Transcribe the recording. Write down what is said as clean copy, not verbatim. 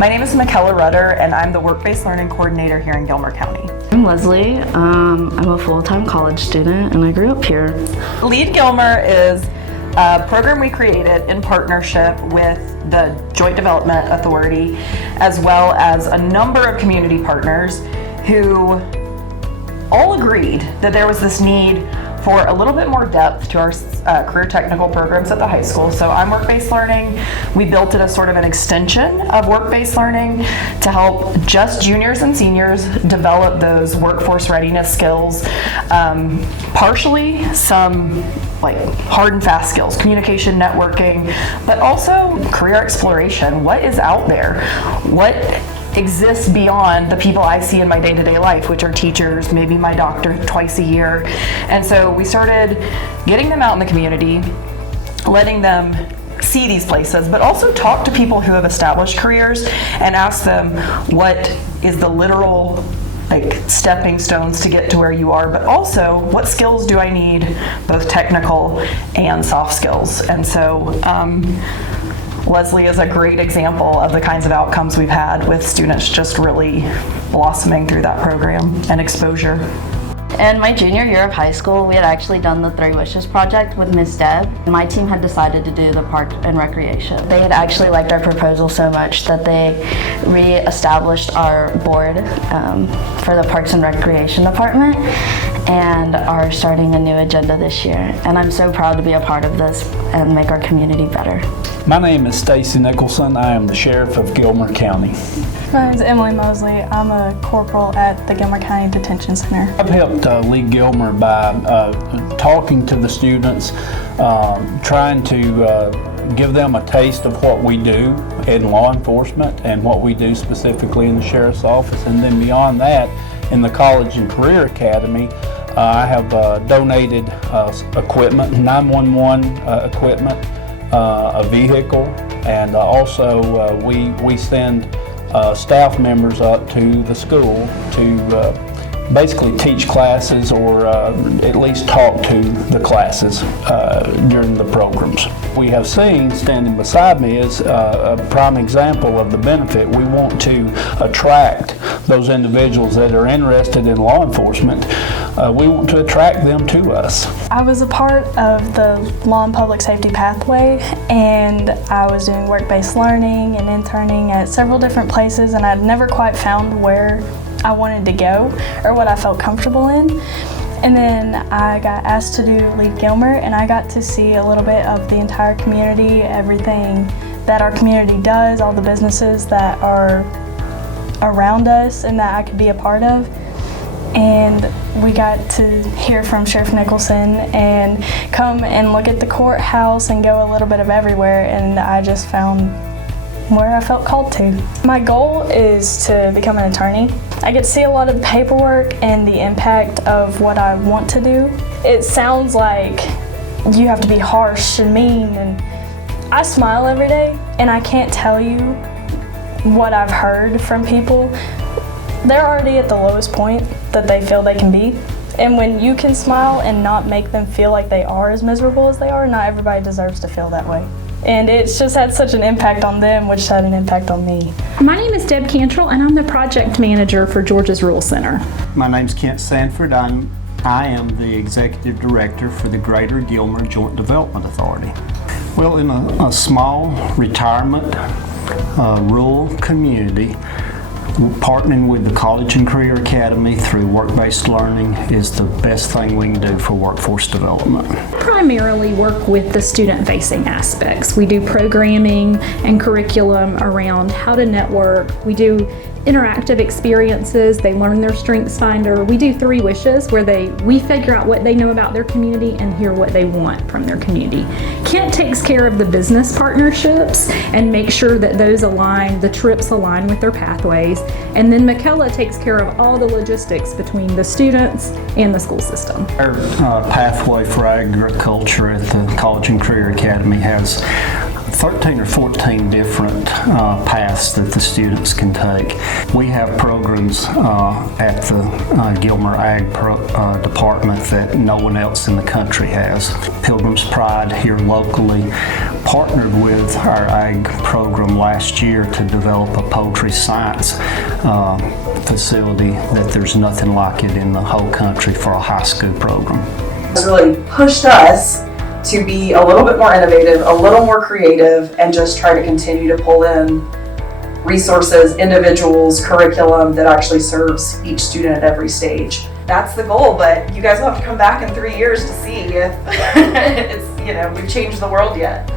My name is Michaela Rudder, and I'm the Work-Based Learning Coordinator here in Gilmer County. I'm Leslie. I'm a full-time college student, and I grew up here. Lead Gilmer is a program we created in partnership with the Joint Development Authority, as well as a number of community partners who all agreed that there was this need for a little bit more depth to our career technical programs at the high school. So I'm work-based learning. We built it as sort of an extension of work-based learning to help just juniors and seniors develop those workforce readiness skills, partially some like hard and fast skills, communication, networking, but also career exploration. What is out there? What exists beyond the people I see in my day-to-day life, which are teachers, maybe my doctor twice a year. And so we started getting them out in the community, letting them see these places, but also talk to people who have established careers and ask them what is the literal stepping stones to get to where you are, but also what skills do I need, both technical and soft skills. And so Leslie is a great example of the kinds of outcomes we've had with students just really blossoming through that program and exposure. In my junior year of high school, we had actually done the 3 Wishes project with Ms. Deb. My team had decided to do the park and recreation. They had actually liked our proposal so much that they re-established our board for the Parks and Recreation Department and are starting a new agenda this year. And I'm so proud to be a part of this and make our community better. My name is Stacy Nicholson. I am the Sheriff of Gilmer County. My name is Emily Mosley. I'm a corporal at the Gilmer County Detention Center. I've helped Lead Gilmer by talking to the students, trying to give them a taste of what we do in law enforcement and what we do specifically in the Sheriff's Office. And then beyond that, in the College and Career Academy, I have donated equipment, 911 equipment, a vehicle, and also we send staff members up to the school to basically teach classes or at least talk to the classes during the programs. We have seen, standing beside me, is a prime example of the benefit. We want to attract those individuals that are interested in law enforcement. We want to attract them to us. I was a part of the Law and Public Safety Pathway, and I was doing work-based learning and interning at several different places, and I'd never quite found where I wanted to go or what I felt comfortable in. And then I got asked to do Lead Gilmer, and I got to see a little bit of the entire community, everything that our community does, all the businesses that are around us and that I could be a part of. And we got to hear from Sheriff Nicholson and come and look at the courthouse and go a little bit of everywhere, and I just found where I felt called to. My goal is to become an attorney. I get to see a lot of the paperwork and the impact of what I want to do. It sounds like you have to be harsh and mean, and I smile every day, and I can't tell you what I've heard from people. They're already at the lowest point that they feel they can be. And when you can smile and not make them feel like they are as miserable as they are, not everybody deserves to feel that way. And it's just had such an impact on them, which had an impact on me. My name is Deb Cantrell, and I'm the project manager for Georgia's Rural Center. My name's Kent Sanford. I am the executive director for the Greater Gilmer Joint Development Authority. Well, in a small retirement rural community, partnering with the College and Career Academy through work-based learning is the best thing we can do for workforce development. Primarily work with the student-facing aspects. We do programming and curriculum around how to network. We do interactive experiences. They learn their Strengths Finder. We do 3 Wishes where we figure out what they know about their community and hear what they want from their community. Kent takes care of the business partnerships and make sure that those align, the trips align with their pathways. And then Michaela takes care of all the logistics between the students and the school system. Our pathway for agriculture at the College and Career Academy has 13 or 14 different paths that the students can take. We have programs at the Gilmer Ag Department that no one else in the country has. Pilgrim's Pride here locally partnered with our Ag program last year to develop a poultry science facility that there's nothing like it in the whole country for a high school program. It's really pushed us to be a little bit more innovative, a little more creative, and just try to continue to pull in resources, individuals, curriculum that actually serves each student at every stage. That's the goal, but you guys will have to come back in 3 years to see if it's, we've changed the world yet.